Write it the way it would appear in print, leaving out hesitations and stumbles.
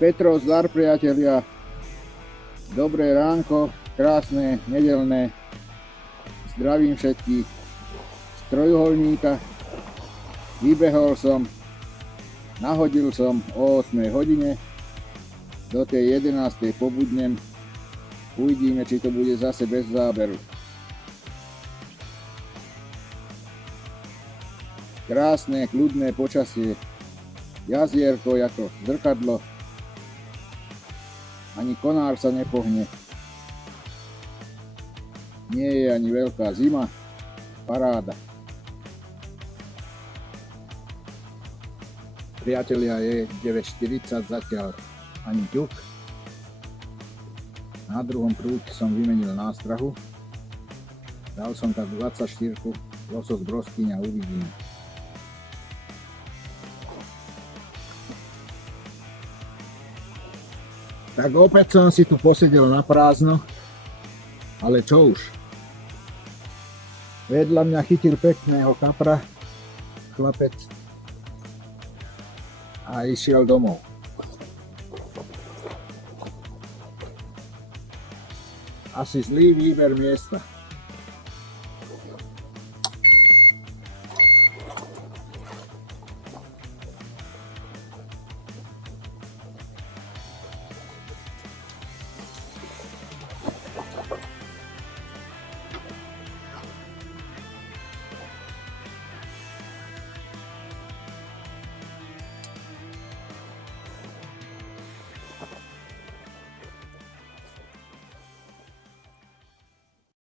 Petrov zdar, priatelia. Dobré ránko, krásne, nedeľné. Zdravím všetkých z trojuholníka. Vybehol som, nahodil som o 8 hodine. Do tej 11. pobudnem. Uvidíme, či to bude zase bez záberu. Krásne, kľudné počasie. Jazierko ako zrkadlo. Ani konár sa nepohne. Nie je ani veľká zima. Paráda. Priatelia, je 9:40 zatiaľ ani ťuk. Na druhom prúti som vymenil nástrahu. Dal som tak 24, losos broskyňa, uvidíme. Tak opäť som si tu posedel na prázdno, ale čo už. Vedľa mňa chytil pekného kapra, chlapec, a išiel domov. Asi zlý výber miesta.